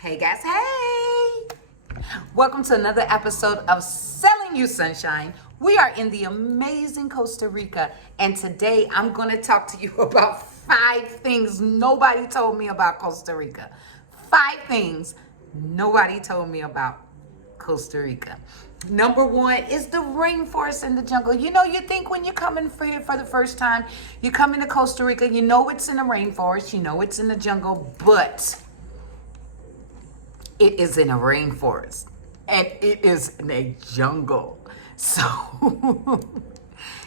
Hey guys, hey! Welcome to another episode of Selling You Sunshine. We are in the amazing Costa Rica, and today I'm going to talk to you about 5 things nobody told me about Costa Rica. 5 things nobody told me about Costa Rica. Number 1 is the rainforest and the jungle. You know, you think when you come in here for the first time, you come into Costa Rica, you know it's in the rainforest, you know it's in the jungle, but it is in a rainforest and it is in a jungle. So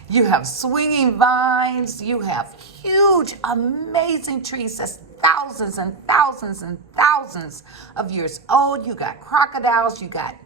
you have swinging vines, you have huge, amazing trees that's thousands and thousands and thousands of years old. You got crocodiles, you got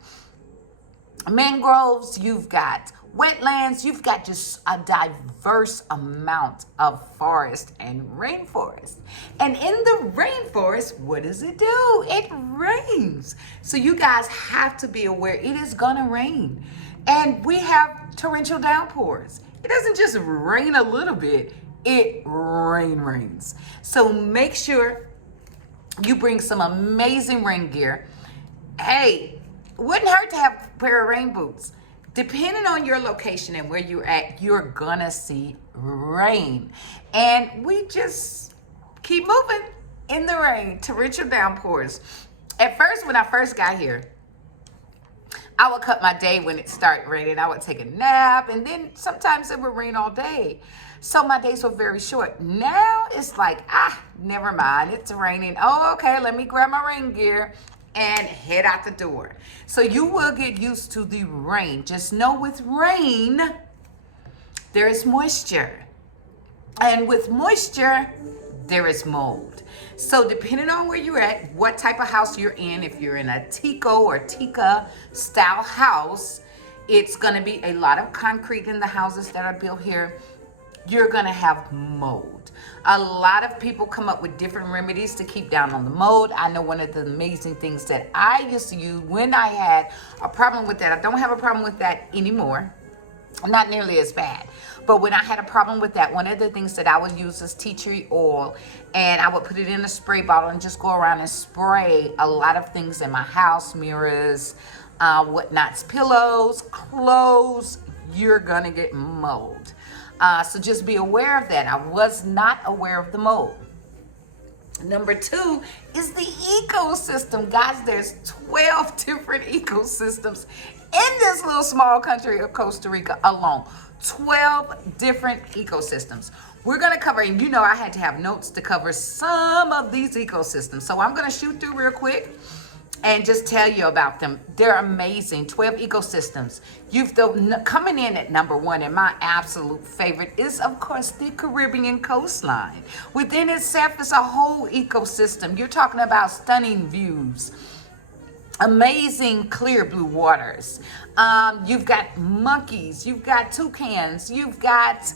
mangroves, you've got wetlands, you've got just a diverse amount of forest and rainforest. And in the rainforest, what does it do? It rains. So you guys have to be aware it is gonna rain. And we have torrential downpours. It doesn't just rain a little bit, it rains. So make sure you bring some amazing rain gear. Hey, wouldn't hurt to have a pair of rain boots. Depending on your location and where you're at, you're gonna see rain. And we just keep moving in the rain, torrential downpours. At first, when I first got here, I would cut my day when it started raining. I would take a nap, and then sometimes it would rain all day. So my days were very short. Now it's like, never mind, it's raining. Oh, okay, let me grab my rain gear and head out the door. So you will get used to the rain. Just know with rain, there is moisture. And with moisture, there is mold. So depending on where you're at, what type of house you're in, if you're in a Tico or Tika style house, it's gonna be a lot of concrete in the houses that are built here. You're gonna have mold. A lot of people come up with different remedies to keep down on the mold. I know one of the amazing things that I used to use when I had a problem with that. I don't have a problem with that anymore. Not nearly as bad. But when I had a problem with that, one of the things that I would use is tea tree oil, and I would put it in a spray bottle and just go around and spray a lot of things in my house, mirrors, whatnots, pillows, clothes. You're gonna get mold. So just be aware of that. I was not aware of the mold. Number 2 is the ecosystem. Guys, there's 12 different ecosystems in this little small country of Costa Rica alone. 12 different ecosystems. We're going to cover, and you know I had to have notes to cover some of these ecosystems. So I'm going to shoot through real quick and just tell you about them. They're amazing. 12 ecosystems. Coming in at number 1, and my absolute favorite is, of course, the Caribbean coastline. Within itself is a whole ecosystem. You're talking about stunning views, amazing clear blue waters. You've got monkeys, you've got toucans, you've got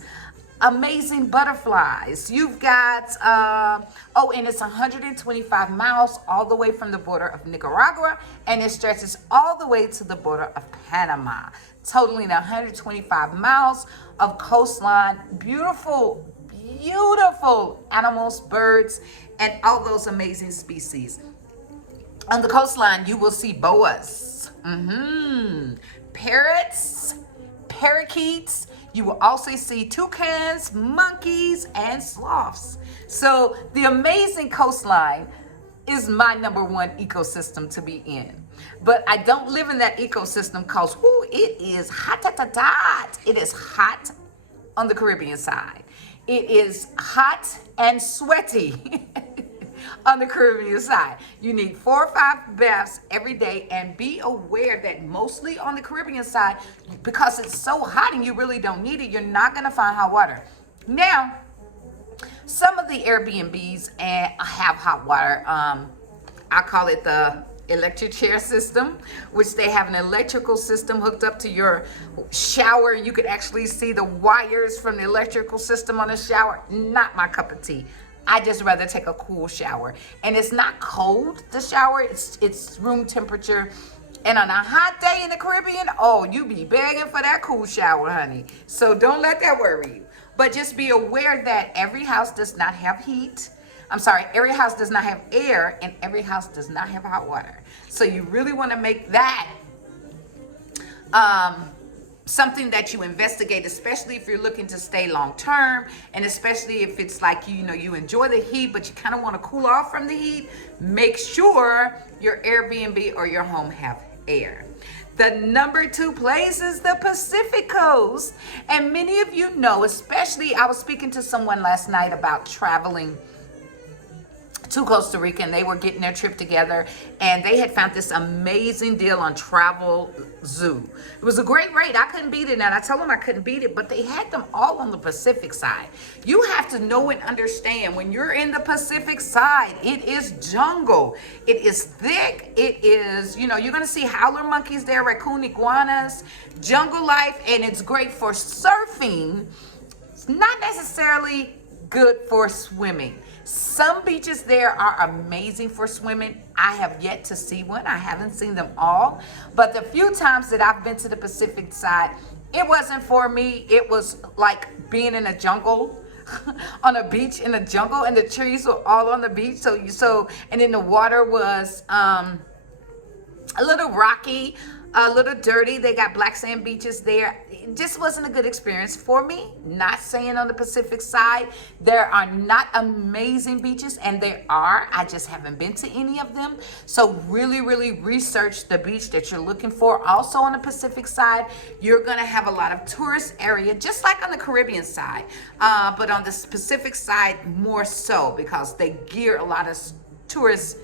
amazing butterflies. You've got, and it's 125 miles all the way from the border of Nicaragua, and it stretches all the way to the border of Panama, totaling 125 miles of coastline. Beautiful, beautiful animals, birds, and all those amazing species. On the coastline, you will see boas, parrots, parakeets. You will also see toucans, monkeys, and sloths. So the amazing coastline is my number 1 ecosystem to be in. But I don't live in that ecosystem because it is hot. It is hot on the Caribbean side. It is hot and sweaty on the Caribbean side. You need 4 or 5 baths every day, and be aware that mostly on the Caribbean side, because it's so hot and you really don't need it, you're not gonna find hot water. Now, some of the Airbnbs have hot water. I call it the electric chair system, which they have an electrical system hooked up to your shower. You could actually see the wires from the electrical system on the shower. Not my cup of tea. I just rather take a cool shower. And it's not cold, the shower, it's room temperature. And on a hot day in the Caribbean, you be begging for that cool shower, honey. So don't let that worry you. But just be aware that every house does not have heat. every house does not have air, and every house does not have hot water. So you really want to make that something that you investigate, especially if you're looking to stay long term, and especially if it's like, you enjoy the heat, but you kind of want to cool off from the heat. Make sure your Airbnb or your home have air. The number 2 place is the Pacific Coast. And many of you know, especially, I was speaking to someone last night about traveling to Costa Rica, and they were getting their trip together, and they had found this amazing deal on Travel Zoo. It was a great rate. I couldn't beat it, and I told them I couldn't beat it, but they had them all on the Pacific side. You have to know and understand, when you're in the Pacific side, it is jungle. It is thick. It is, you're going to see howler monkeys there, raccoon iguanas, jungle life, and it's great for surfing. It's not necessarily good for swimming. Some beaches there are amazing for swimming. I have yet to see one. I haven't seen them all. But the few times that I've been to the Pacific side, it wasn't for me. It was like being in a jungle, on a beach in a jungle, and the trees were all on the beach. And then the water was a little rocky, a little dirty. They got black sand beaches there. It just wasn't a good experience for me. Not saying on the Pacific side there are not amazing beaches, and there are. I just haven't been to any of them. So really, really research the beach that you're looking for. Also on the Pacific side, you're going to have a lot of tourist area, just like on the Caribbean side. But on the Pacific side, more so, because they gear a lot of tourists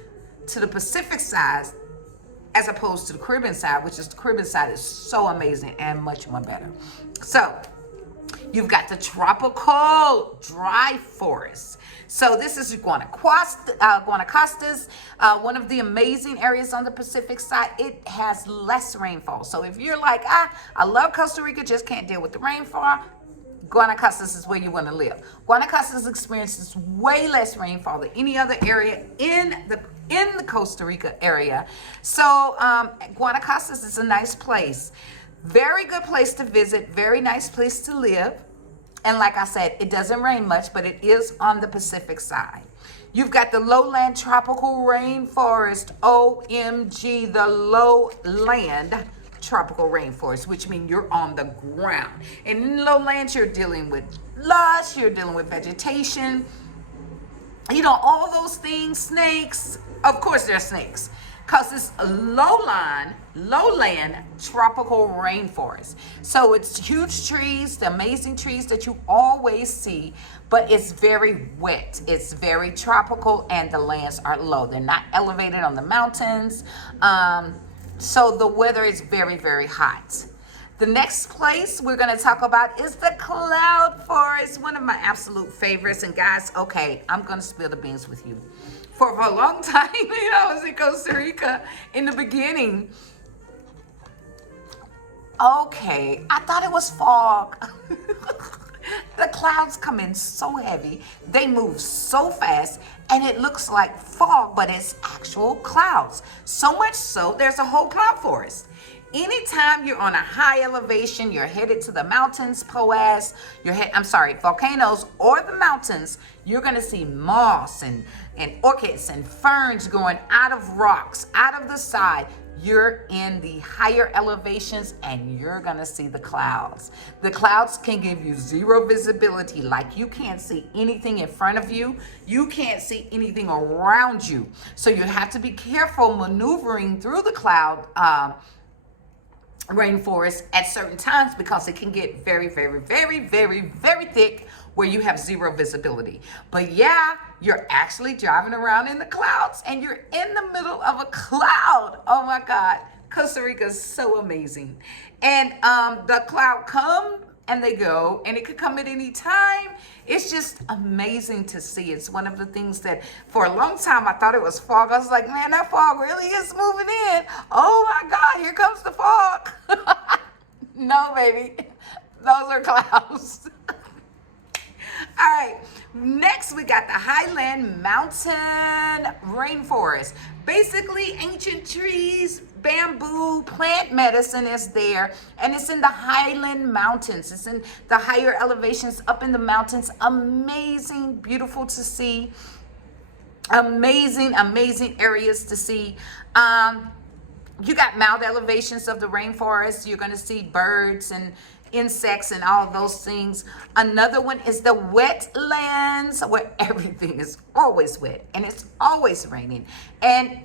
to the Pacific side, as opposed to the Caribbean side, which is the Caribbean side is so amazing and much more better. So you've got the tropical dry forest. So this is Guanacaste's, one of the amazing areas on the Pacific side. It has less rainfall. So if you're like, I love Costa Rica, just can't deal with the rainfall, Guanacaste is where you want to live. Guanacaste experiences way less rainfall than any other area in the Costa Rica area. So Guanacaste is a nice place. Very good place to visit, very nice place to live. And like I said, it doesn't rain much, but it is on the Pacific side. You've got the lowland tropical rainforest, OMG, the lowland tropical rainforest, which means you're on the ground. And in lowlands, you're dealing with lush, you're dealing with vegetation, all those things, snakes. Of course there are snakes, because it's a lowland tropical rainforest. So it's huge trees, the amazing trees that you always see, but it's very wet. It's very tropical, and the lands are low. They're not elevated on the mountains. So the weather is very, very hot. The next place we're going to talk about is the cloud forest, one of my absolute favorites. And guys, okay, I'm going to spill the beans with you. For a long time, I was in Costa Rica in the beginning. Okay, I thought it was fog. The clouds come in so heavy, they move so fast, and it looks like fog, but it's actual clouds. So much so, there's a whole cloud forest. Anytime you're on a high elevation, you're headed to the mountains, volcanoes or the mountains, you're going to see moss and orchids and ferns growing out of rocks, out of the side. You're in the higher elevations, and you're going to see the clouds. The clouds can give you zero visibility, like you can't see anything in front of you. You can't see anything around you. So you have to be careful maneuvering through the cloud rainforest at certain times, because it can get very, very, very, very, very thick, where you have zero visibility. But yeah, you're actually driving around in the clouds, and you're in the middle of a cloud. Oh my God, Costa Rica is so amazing. And the cloud come and they go, and it could come at any time. It's just amazing to see. It's one of the things that for a long time I thought it was fog. I was like, man, that fog really is moving in. Oh my God, here comes the fog. No, baby, those are clouds. All right, next we got the Highland Mountain Rainforest. Basically, ancient trees, bamboo, plant medicine is there, and it's in the Highland Mountains. It's in the higher elevations up in the mountains. Amazing, beautiful to see. Amazing, amazing areas to see. Um, you got mild elevations of the rainforest. You're going to see birds and insects and all those things. Another one is the wetlands, where everything is always wet and it's always raining. And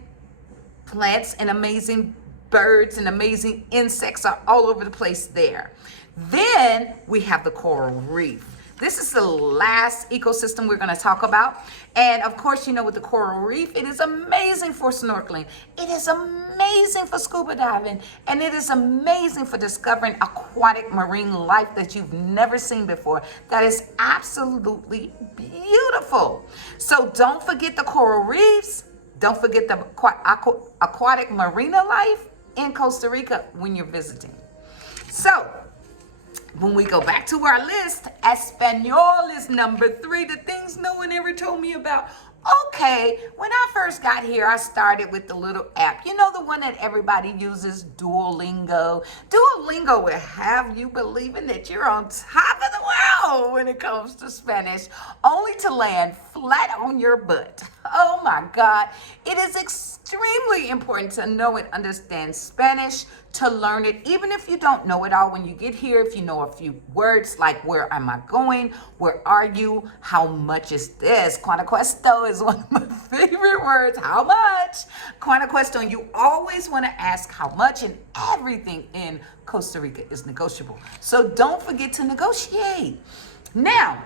plants and amazing birds and amazing insects are all over the place there. Then we have the coral reef. This is the last ecosystem we're going to talk about. And of course, you know, with the coral reef, it is amazing for snorkeling. It is amazing for scuba diving. And it is amazing for discovering aquatic marine life that you've never seen before. That is absolutely beautiful. So don't forget the coral reefs. Don't forget the aquatic marina life in Costa Rica when you're visiting. So, when we go back to our list, Espanol is number 3, the things no one ever told me about. Okay, when I first got here, I started with the little app. You know, the one that everybody uses, Duolingo. Duolingo will have you believing that you're on top of the world when it comes to Spanish, only to land flat on your butt. Oh my God. It is extremely important to know and understand Spanish, to learn it, even if you don't know it all. When you get here, if you know a few words like where am I going, where are you, how much is this? Cuánto cuesta is one of my favorite words. How much? Cuánto cuesta. And you always want to ask how much, and everything in Costa Rica is negotiable. So don't forget to negotiate. Now,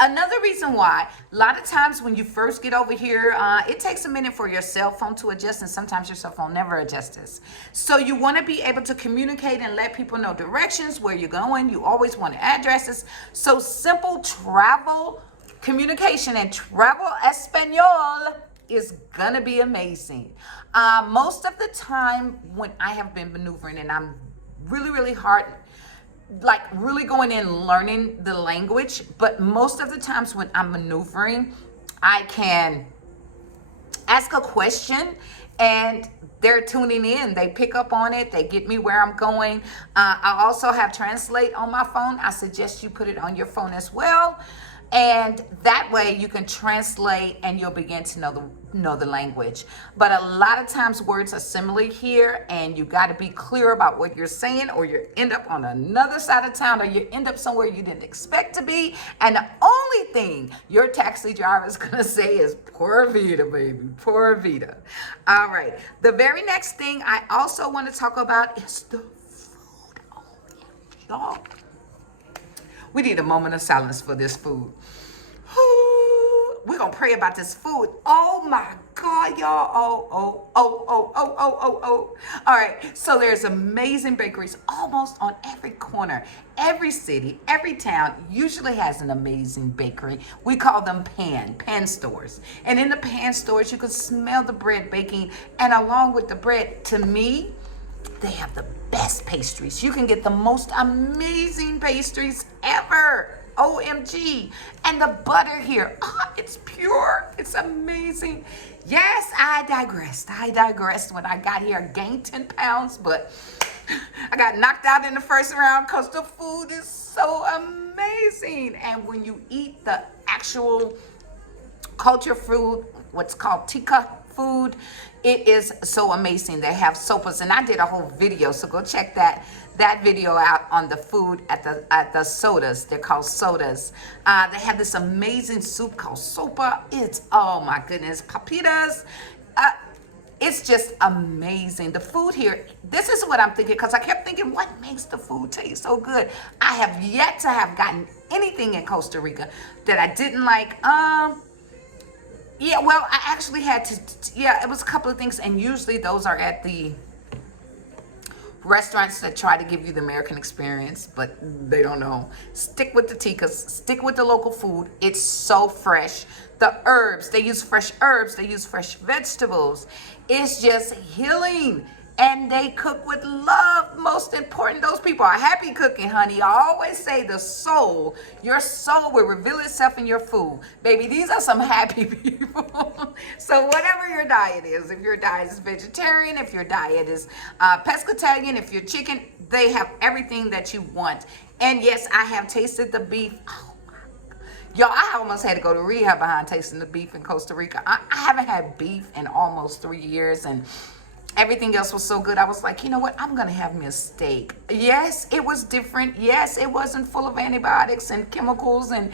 another reason why, a lot of times when you first get over here, it takes a minute for your cell phone to adjust, and sometimes your cell phone never adjusts. So you want to be able to communicate and let people know directions, where you're going. You always want addresses. So simple travel communication and travel Espanol is gonna be amazing. Most of the time when I have been maneuvering and I'm really hard, like really going in learning the language, but most of the times when I'm maneuvering, I can ask a question and they're tuning in. They pick up on it. They get me where I'm going. I also have Translate on my phone. I suggest you put it on your phone as well. And that way you can translate and you'll begin to know the language. But a lot of times words are similar here, and you got to be clear about what you're saying, or you end up on another side of town, or you end up somewhere you didn't expect to be. And the only thing your taxi driver is going to say is Pura Vida, baby, Pura Vida. All right. The very next thing I also want to talk about is the food. Oh, y'all. We need a moment of silence for this food. We're going to pray about this food. Oh my God, y'all. Oh. All right. So there's amazing bakeries almost on every corner. Every city, every town usually has an amazing bakery. We call them pan stores. And in the pan stores, you can smell the bread baking. And along with the bread, to me, they have the best pastries. You can get the most amazing pastries ever. OMG. And the butter here, it's pure. It's amazing. Yes, I digressed when I got here. I gained 10 pounds, but I got knocked out in the first round because the food is so amazing. And when you eat the actual culture food, what's called tikka food, it is so amazing. They have sopas, and I did a whole video, so go check that video out on the food at the sodas. They're called sodas. They have this amazing soup called sopa. It's, oh my goodness, papitas. It's just amazing. The food here, this is what I'm thinking, because I kept thinking, what makes the food taste so good? I have yet to have gotten anything in Costa Rica that I didn't like. Yeah, well, I actually had to, it was a couple of things, and usually those are at the restaurants that try to give you the American experience, but they don't know. Stick with the tikkas, stick with the local food. It's so fresh. The herbs, they use fresh herbs, they use fresh vegetables. It's just healing. And they cook with love. Most important, those people are happy cooking, honey. I always say the soul, your soul will reveal itself in your food. Baby, these are some happy people. So whatever your diet is, if your diet is vegetarian, if your diet is pescatarian, if you're chicken, they have everything that you want. And yes, I have tasted the beef. Oh, Y'all, I almost had to go to rehab behind tasting the beef in Costa Rica. I haven't had beef in almost 3 years, and everything else was so good. I was like, you know what? I'm going to have me a steak. Yes, it was different. Yes, it wasn't full of antibiotics and chemicals, and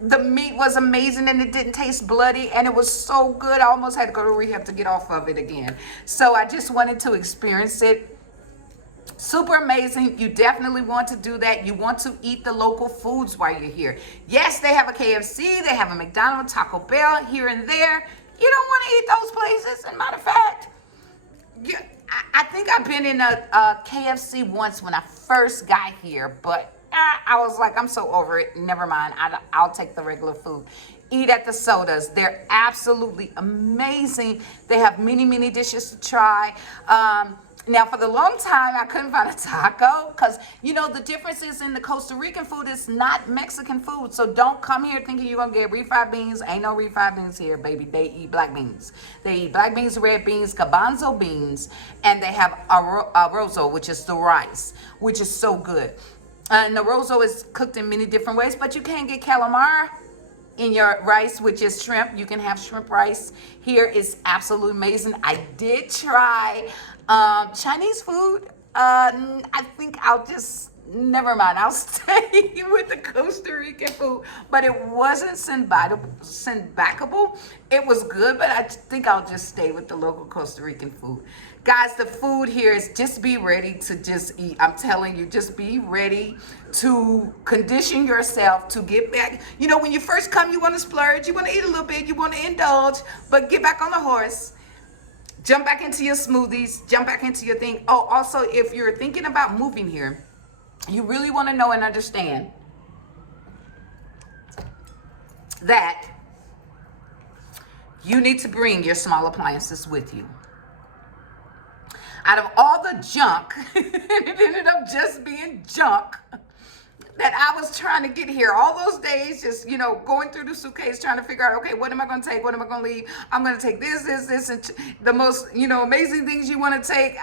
the meat was amazing, and it didn't taste bloody, and it was so good. I almost had to go to rehab to get off of it again. So I just wanted to experience it. Super amazing. You definitely want to do that. You want to eat the local foods while you're here. Yes, they have a KFC, they have a McDonald's, Taco Bell here and there. You don't want to eat those places. And matter of fact, I think I've been in a KFC once when I first got here, but I was like, I'm so over it. Never mind. I'll take the regular food. Eat at the sodas. They're absolutely amazing. They have many, many dishes to try. Now, for the long time, I couldn't find a taco because, you know, the difference is in the Costa Rican food, it's not Mexican food. So don't come here thinking you're going to get refried beans. Ain't no refried beans here, baby. They eat black beans. They eat black beans, red beans, garbanzo beans, and they have arrozo, which is the rice, which is so good. And the arrozo is cooked in many different ways, but you can get calamari in your rice, which is shrimp. You can have shrimp rice here. It's absolutely amazing. I did try Chinese food. I think I'll just, never mind. I'll stay with the Costa Rican food, but it wasn't sandbackable. It was good, but I think I'll just stay with the local Costa Rican food. Guys, the food here is just be ready to just eat. I'm telling you, just be ready to condition yourself to get back. You know, when you first come, you want to splurge, you want to eat a little bit, you want to indulge, but get back on the horse. Jump back into your smoothies, jump back into your thing. Oh, also, if you're thinking about moving here, you really want to know and understand that you need to bring your small appliances with you. Out of all the junk, it ended up just being junk that I was trying to get here all those days, just, you know, going through the suitcase, trying to figure out, okay, what am I going to take? What am I going to leave? I'm going to take this, and the most, you know, amazing things you want to take.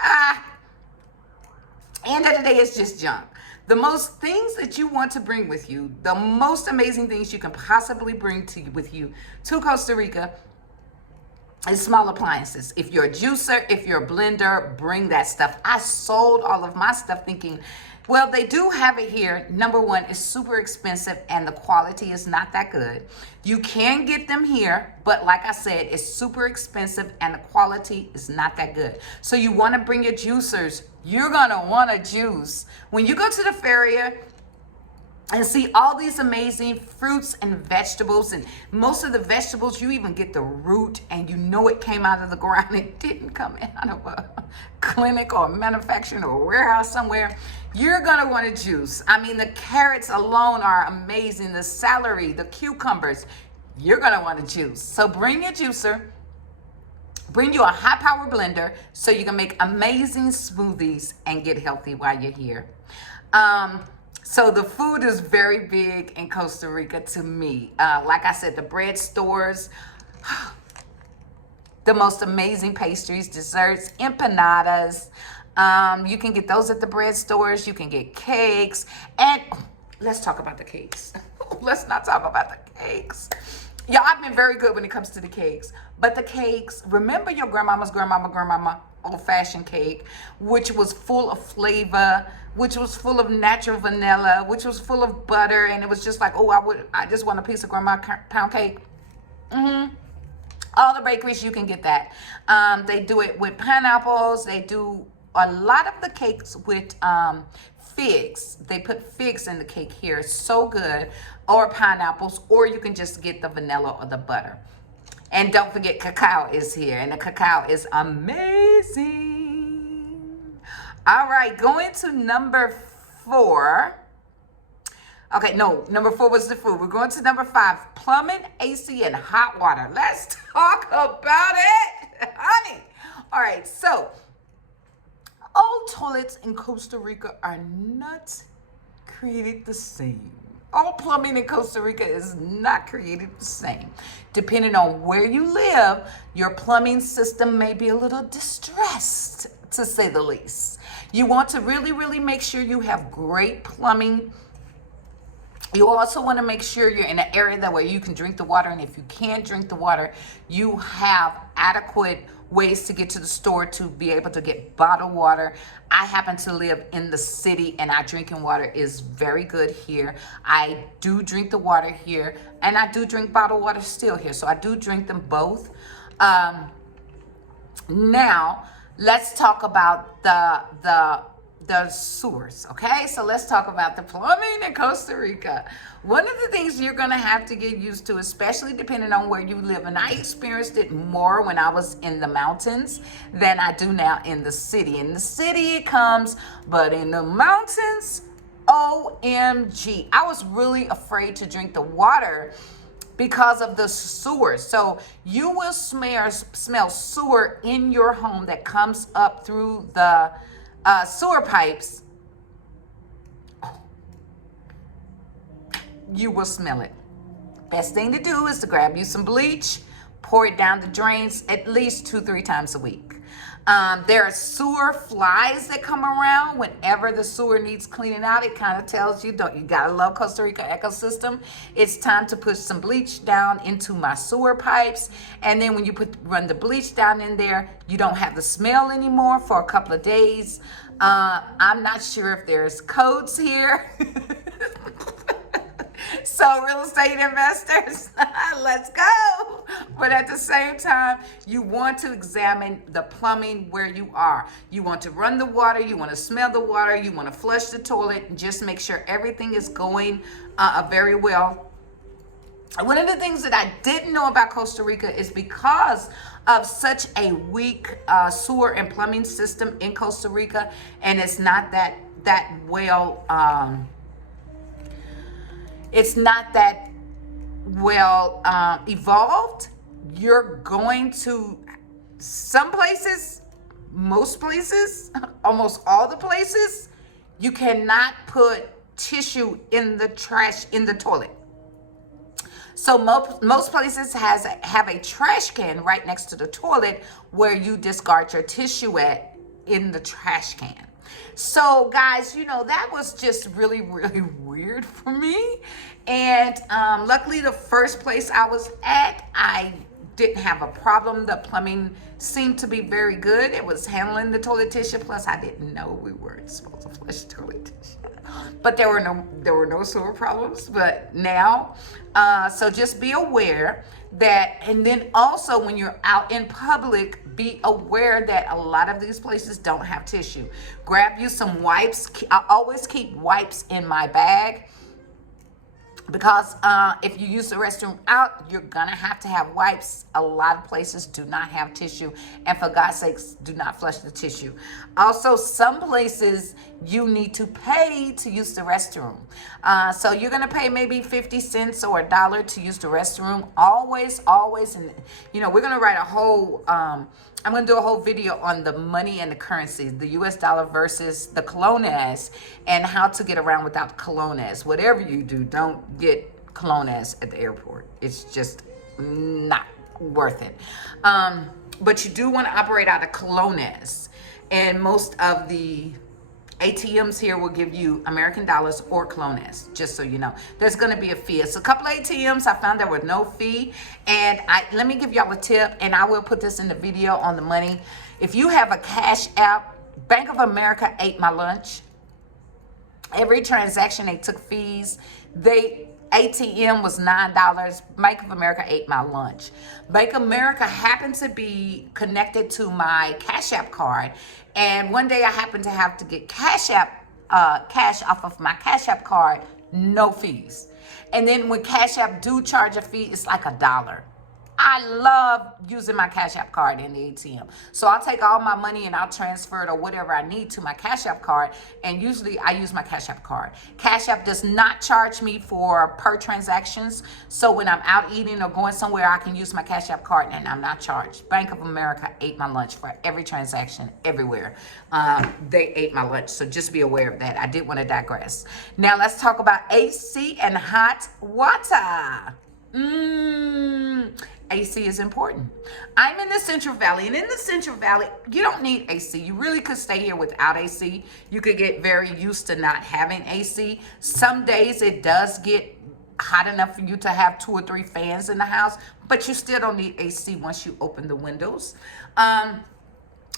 End of the day, it's just junk. The most things that you want to bring with you, the most amazing things you can possibly bring with you to Costa Rica is small appliances. If you're a juicer, if you're a blender, bring that stuff. I sold all of my stuff thinking, well, they do have it here. Number one, it's super expensive and the quality is not that good. You can get them here, but like I said, it's super expensive and the quality is not that good. So you want to bring your juicers. You're going to want to juice. When you go to the Feria and see all these amazing fruits and vegetables, and most of the vegetables, you even get the root and you know it came out of the ground. It didn't come out of a clinic or manufacturing or a warehouse somewhere. You're gonna want to juice. I mean, the carrots alone are amazing. The celery, the cucumbers, you're gonna want to juice. So bring your juicer, bring you a high power blender so you can make amazing smoothies and get healthy while you're here. So the food is very big in Costa Rica to me. Like I said, the bread stores, the most amazing pastries, desserts, empanadas. You can get those at the bread stores. You can get cakes. And let's talk about the cakes. Let's not talk about the cakes. Yeah, I've been very good when it comes to the cakes. But the cakes, remember your grandmama old-fashioned cake, which was full of flavor, which was full of natural vanilla, which was full of butter, and it was just like, oh, I just want a piece of grandma pound cake. All the bakeries, you can get that. They do it with pineapples. They do a lot of the cakes with figs. They put figs in the cake here. It's so good. Or pineapples, or you can just get the vanilla or the butter. And don't forget, cacao is here, and the cacao is amazing. All right, going to number 4. Okay, no, number 4 was the food. We're going to number 5, plumbing, AC, and hot water. Let's talk about it, honey. All right, so all toilets in Costa Rica are not created the same. All plumbing in Costa Rica is not created the same. Depending on where you live, your plumbing system may be a little distressed, to say the least. You want to really, really make sure you have great plumbing You also want to make sure you're in an area that where you can drink the water. And if you can't drink the water, you have adequate ways to get to the store to be able to get bottled water. I happen to live in the city and our drinking water is very good here. I do drink the water here and I do drink bottled water still here. So I do drink them both. Now, let's talk about the sewers, okay? So let's talk about the plumbing in Costa Rica. One of the things you're gonna have to get used to, especially depending on where you live, and I experienced it more when I was in the mountains than I do now in the city. In the city it comes, but in the mountains, OMG. I was really afraid to drink the water because of the sewer. So you will smell sewer in your home that comes up through the sewer pipes. You will smell it. Best thing to do is to grab you some bleach, pour it down the drains at least 2-3 times a week. There are sewer flies that come around whenever the sewer needs cleaning out. It kind of tells you, you gotta love Costa Rica ecosystem. It's time to put some bleach down into my sewer pipes. And then when you run the bleach down in there, you don't have the smell anymore for a couple of days. I'm not sure if there's codes here. So real estate investors, let's go. But at the same time, you want to examine the plumbing where you are. You want to run the water, you want to smell the water, you want to flush the toilet, and just make sure everything is going very well. One of the things that I didn't know about Costa Rica is because of such a weak sewer and plumbing system in Costa Rica, and it's not that well evolved. You're going to some places, most places, almost all the places, you cannot put tissue in the trash in the toilet. So most places have a trash can right next to the toilet where you discard your tissue at in the trash can. So guys, that was just really, really weird for me. And luckily the first place I was at, I didn't have a problem. The plumbing seemed to be very good. It was handling the toilet tissue. Plus I didn't know we weren't supposed to flush toilet tissue. But there were no sewer problems. But now, so just be aware that, and then also when you're out in public, be aware that a lot of these places don't have tissue. Grab you some wipes. I always keep wipes in my bag, because if you use the restroom out, you're gonna have to have wipes. A lot of places do not have tissue, and for God's sakes, do not flush the tissue. Also, some places you need to pay to use the restroom. So you're gonna pay maybe 50 cents or $1 to use the restroom. Always, and we're gonna write a whole, I'm gonna do a whole video on the money and the currency, the US dollar versus the colones, and how to get around without colones. Whatever you do, don't get colones at the airport. It's just not worth it. But you do want to operate out of colones, and most of the ATMs here will give you American dollars or colones, just so you know. There's going to be a fee. It's a couple of ATMs I found there was no fee. And let me give y'all a tip, and I will put this in the video on the money. If you have a Cash App, Bank of America ate my lunch. Every transaction, they took fees. ATM was $9. Bank of America ate my lunch. Bank of America happened to be connected to my Cash App card. And one day I happened to have to get cash off of my Cash App card, no fees. And then when Cash App do charge a fee, it's like $1. I love using my Cash App card in the ATM. So I'll take all my money and I'll transfer it or whatever I need to my Cash App card. And usually I use my Cash App card. Cash App does not charge me for per transactions. So when I'm out eating or going somewhere, I can use my Cash App card and I'm not charged. Bank of America ate my lunch for every transaction everywhere. They ate my lunch. So just be aware of that. I did want to digress. Now let's talk about AC and hot water. AC is important. I'm in the Central Valley, and in the Central Valley, you don't need AC. You really could stay here without AC. You could get very used to not having AC. Some days it does get hot enough for you to have 2 or 3 fans in the house, but you still don't need AC once you open the windows.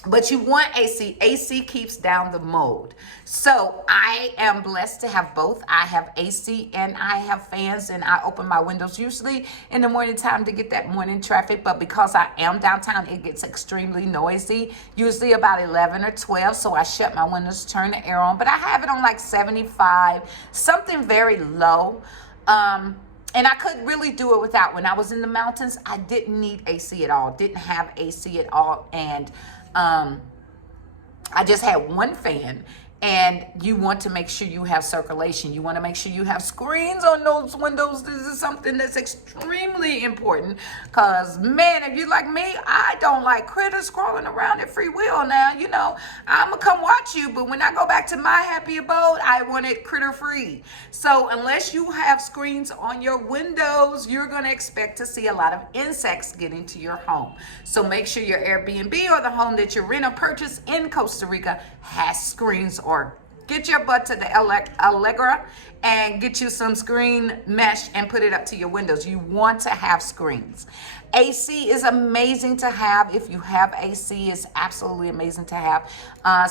But you want AC. AC keeps down the mold. So I am blessed to have both. I have AC and I have fans, and I open my windows usually in the morning time to get that morning traffic. But because I am downtown, it gets extremely noisy, usually about 11 or 12. So I shut my windows, turn the air on, but I have it on like 75, something very low. And I could really do it without. When I was in the mountains, I didn't need AC at all, didn't have AC at all. And I just had one fan. And you want to make sure you have circulation. You want to make sure you have screens on those windows. This is something that's extremely important. Because, man, if you're like me, I don't like critters crawling around at free will now. You know, I'm going to come watch you. But when I go back to my happy abode, I want it critter free. So unless you have screens on your windows, you're going to expect to see a lot of insects get into your home. So make sure your Airbnb or the home that you rent or purchase in Costa Rica has screens, or get your butt to the Allegra and get you some screen mesh and put it up to your windows. You want to have screens. AC is amazing to have. If you have AC, it's absolutely amazing to have.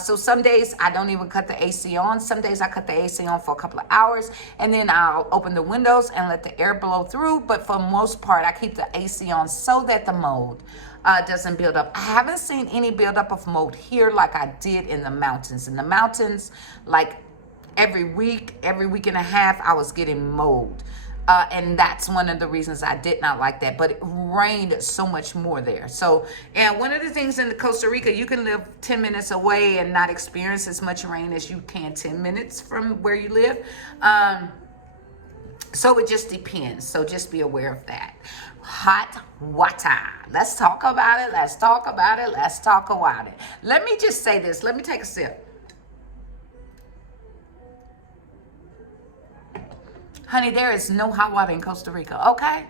So some days I don't even cut the AC on. Some days I cut the AC on for a couple of hours, and then I'll open the windows and let the air blow through. But for the most part, I keep the AC on so that the mold doesn't build up. I haven't seen any buildup of mold here like I did in the mountains. In the mountains, like every week and a half, I was getting mold. And that's one of the reasons I did not like that. But it rained so much more there. So, and one of the things in Costa Rica, you can live 10 minutes away and not experience as much rain as you can 10 minutes from where you live. So it just depends. So just be aware of that. Hot water. Let's talk about it. Let's talk about it. Let's talk about it. Let me just say this. Let me take a sip. Honey, there is no hot water in Costa Rica, okay?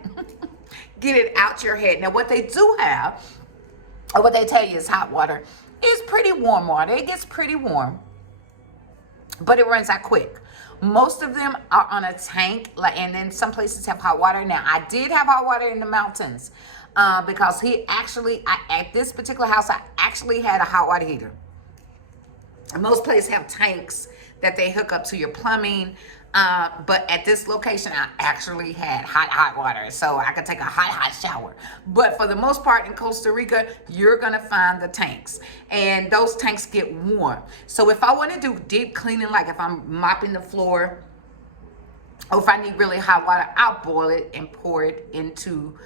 Get it out your head. Now, what they do have, or what they tell you is hot water, is pretty warm water. It gets pretty warm, but it runs out quick. Most of them are on a tank, and then some places have hot water. Now, I did have hot water in the mountains because at this particular house, I actually had a hot water heater. Most places have tanks that they hook up to your plumbing. But at this location, I actually had hot water, so I could take a hot shower. But for the most part in Costa Rica, you're going to find the tanks, and those tanks get warm. So if I want to do deep cleaning, like if I'm mopping the floor, or if I need really hot water, I'll boil it and pour it into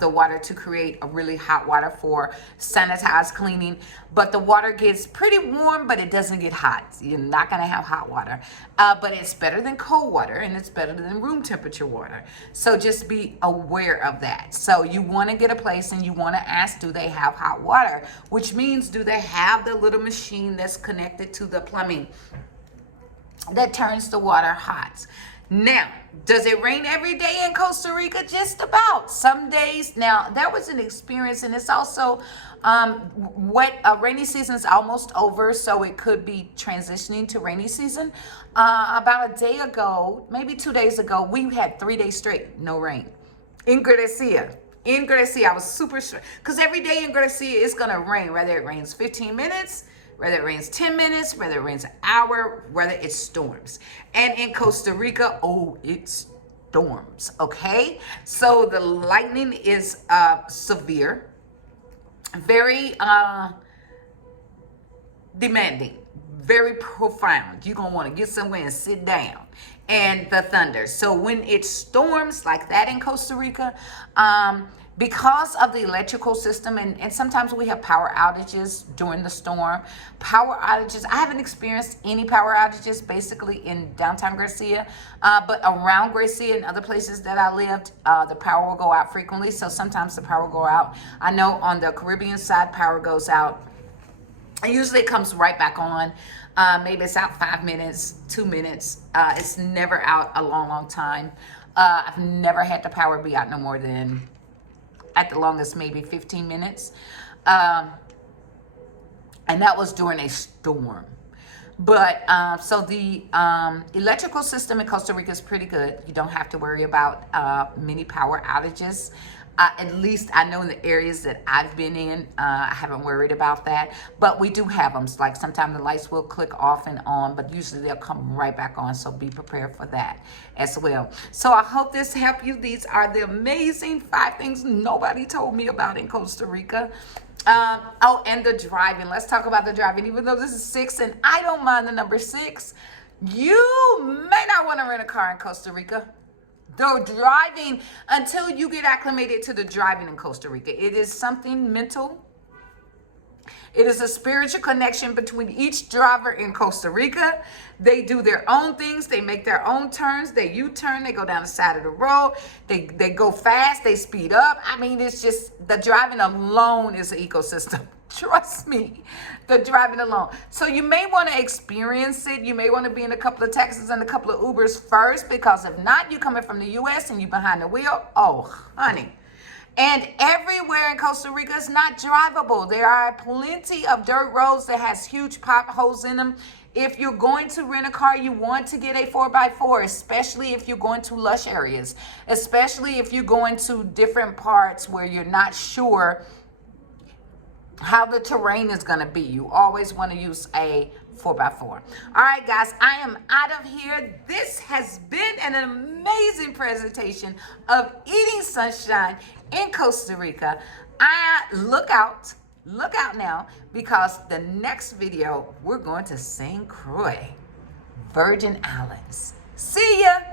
the water to create a really hot water for sanitized cleaning. But the water gets pretty warm, but it doesn't get hot. You're not going to have hot water. But it's better than cold water, and it's better than room temperature water. So just be aware of that. So you want to get a place and you want to ask, do they have hot water? Which means, do they have the little machine that's connected to the plumbing that turns the water hot? Now, does it rain every day in Costa Rica? Just about. Some days. Now, that was an experience, and it's also rainy season is almost over, so it could be transitioning to rainy season. About a day ago, maybe 2 days ago, we had 3 days straight, no rain. In Grecia. I was super stressed because every day in Grecia it's going to rain, whether it rains 15 minutes, whether it rains 10 minutes, whether it rains an hour, whether it storms. And in Costa Rica, it storms, okay? So the lightning is severe, very demanding, very profound. You're going to want to get somewhere and sit down. And the thunder. So when it storms like that in Costa Rica, because of the electrical system, and sometimes we have power outages during the storm. Power outages, I haven't experienced any power outages basically in downtown Grecia, but around Grecia and other places that I lived, the power will go out frequently. So sometimes the power will go out. I know on the Caribbean side, power goes out. And usually it comes right back on. Maybe it's out 5 minutes, 2 minutes. It's never out a long time. I've never had the power be out no more than at the longest, maybe 15 minutes. And that was during a storm. But so the electrical system in Costa Rica is pretty good. You don't have to worry about many power outages. At least I know in the areas that I've been in, I haven't worried about that. But we do have them. Like sometimes the lights will click off and on, but usually they'll come right back on. So be prepared for that as well. So I hope this helped you. These are the amazing 5 things nobody told me about in Costa Rica. Oh, and the driving. Let's talk about the driving. Even though this is 6 and I don't mind the number 6, you may not want to rent a car in Costa Rica. The driving, until you get acclimated to the driving in Costa Rica, it is something mental. It is a spiritual connection between each driver in Costa Rica. They do their own things. They make their own turns. They U-turn. They go down the side of the road. They go fast. They speed up. I mean, it's just the driving alone is an ecosystem. Trust me, the driving alone. So you may want to experience it. You may want to be in a couple of taxis and a couple of Ubers first, because if not, you coming from the U.S. and you behind the wheel. Oh, honey. And everywhere in Costa Rica is not drivable. There are plenty of dirt roads that has huge potholes in them. If you're going to rent a car, you want to get a 4x4, especially if you're going to lush areas, especially if you're going to different parts where you're not sure how the terrain is going to be. You always want to use a 4x4. All right, guys, I am out of here. This has been an amazing presentation of eating sunshine in Costa Rica. Look out now, because the next video we're going to St. Croix, Virgin Islands. See ya.